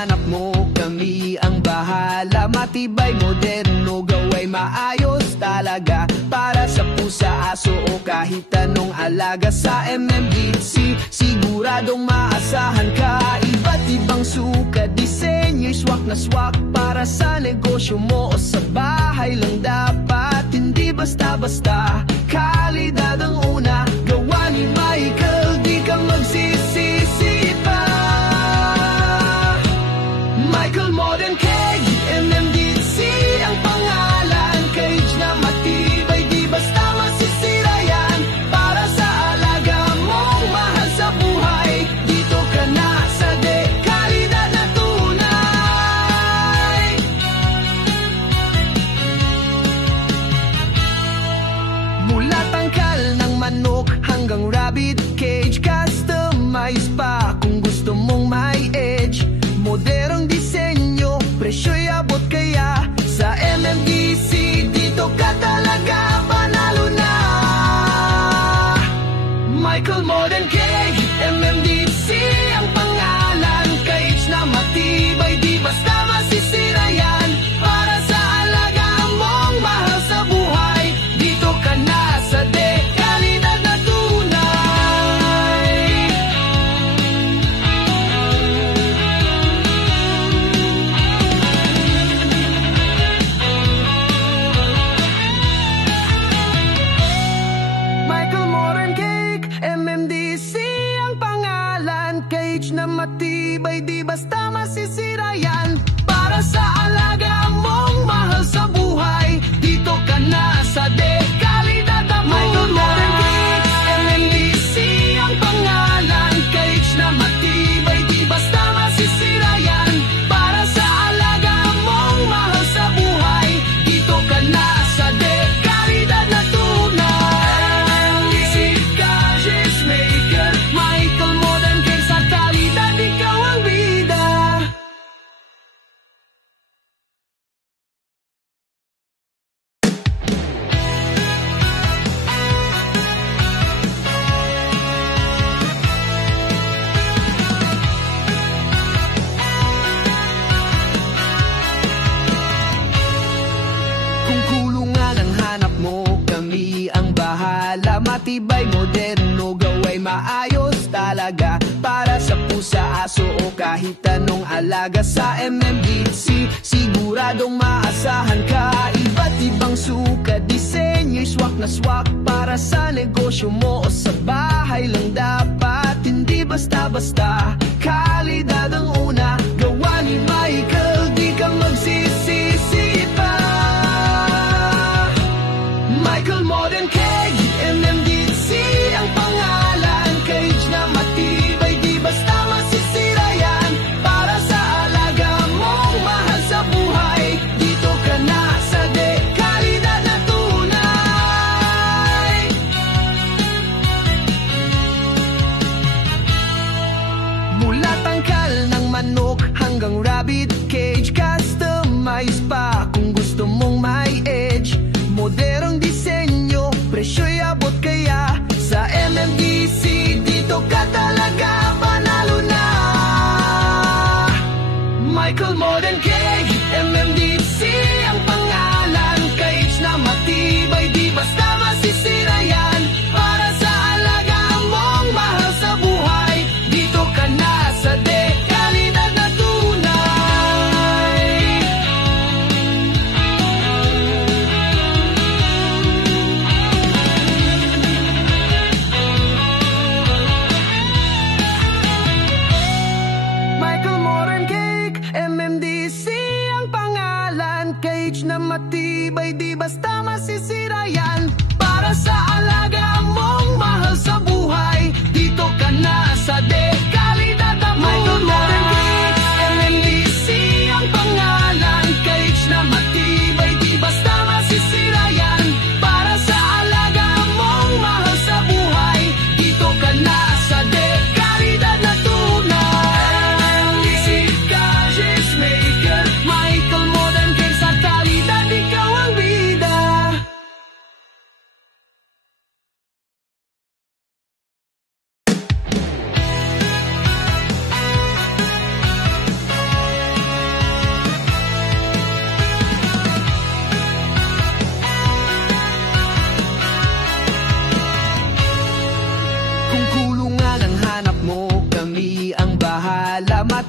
hanap mo, kami ang bahala. Matibay, moderno, gaway maayos talaga. Para sa pusa, aso o kahit anong alaga. Sa MMDC, siguradong maasahan ka. Iba't ibang sukat, disenyo'y swak na swak. Para sa negosyo mo o sa bahay lang dapat. Hindi basta-basta, kalidad ang una. Gawa ni Michael, di ka magsisisi pa. Michael Modern Cage, MMDC ang pangalan. Cage na matibay, di basta masisira yan. Para sa alaga mong mahal sa buhay, dito ka na sa dekalidad na tunay. Mula tangkal ng manok hanggang rabbit cage, customize pa kung gusto mong may edge. Modernong disenyo, presyo'y abot kaya. Sa MMDC, dito ka talaga panalo na. Michael Modern Cage, MMDC ang pangalan. Cage na matibay, di basta masisira yan. Para sa alaga mong mahal sa buhay, dito ka na sa dekalidad na tunay. Michael Modern Cake, MMDC ang pangalan. Cage na matibay, di basta masisira yan. Para sa alaga mong mahal sa buhay, dito ka na sa dekalidad na Michael Modern Cake, MMDC ang pangalan. Cage na matibay, di basta masisira yan. Para sa alaga mong mahal sa buhay, dito ka na sa dekalidad na tunay. Isip ka, Jace Maker, Michael Modern Cake, sa kalidad ikaw ang bida. Kung kulungan ang hanap mo, kami ang bahala. Matibay, moderno, gaway maayos talaga. Para sa pusa, aso o kahit anong alaga. Sa MMDC, siguradong maasahan ka. Iba't ibang sukat, disenyo'y swak na swak. Para sa negosyo mo o sa bahay lang dapat. Hindi basta-basta, kalidad ang una. Gawa ni Michael, di ka magsisisi pa. Michael Modern Cage, MMDC ang pangalan. Cage na matibay, di basta masisira yan. Para sa alaga mong mahal sa buhay, dito ka na sa dekalidad na tunay. Mula tangkal ng manok hanggang rabbit cage, customize pa kung gusto mong may edge. Modernong disenyo, presyo'y abot kaya. Sa MMDC, dito ka talaga panalo na. Michael Modern Cage, MMDC ang pangalan. Cage na matibay, di basta masisira yan. Para sa alaga mong mahal sa buhay, dito ka na sa dekalidad na tunay. Michael Modern Cake, MMDC ang pangalan. Cage na matibay, di basta masisira yan. Para sa alaga mong mahal sa buhay, dito ka na sa dekalidad na Michael Modern Cake, MMDC ang pangalan. Cage na matibay, di basta masisira yan. Para sa alaga mong mahal sa buhay, dito ka na sa dekalidad na tunay. Isip ka, Jace Maker, Michael Modern Cake, sa kalidad ikaw ang bida.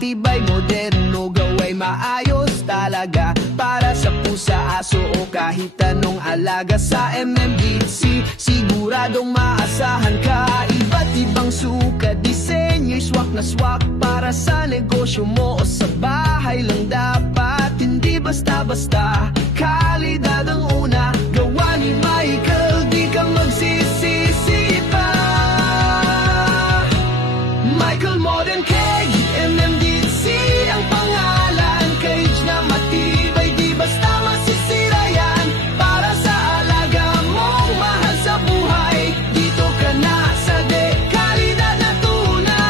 matibay, moderno, gaway maayos talaga. Para sa pusa, aso o kahit anong alaga. Sa MMDC, siguradong maasahan ka. Iba't ibang sukat, disenyo'y swak na swak. Para sa negosyo mo o sa bahay lang dapat. Hindi basta-basta, kalidad ang una. Gawa ni Michael, di ka magsisisi pa. Michael Modern Cake, MMDC ang pangalan. Cage na matibay, di basta masisira yan. Para sa alaga mong mahal sa buhay, dito ka na sa kalidad na tunay.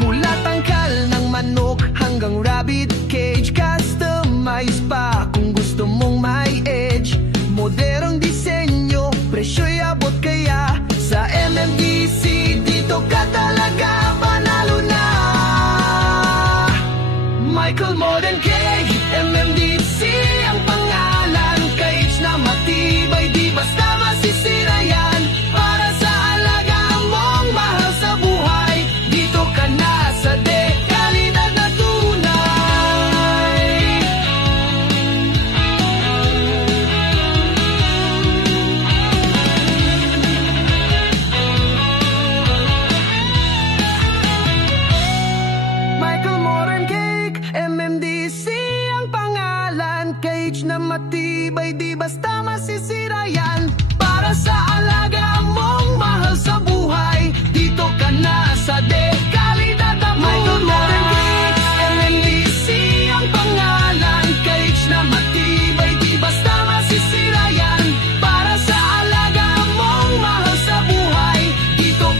Mula tangkal ng manok hanggang rabbit cage, customize pa kung gusto mong may edge. Modernong disenyo, presyo'y abot kaya. Sa MMDC, dito ka talaga panalo na. Michael Modern Cake, MMDC ang pangalan. Cage na matibay, di basta masisira yan. Para sa alaga mong mahal sa buhay, dito ka na sa kalidad na tunay. Michael Modern Cake, MMDC ang pangalan. Cage na matibay, di basta masisira.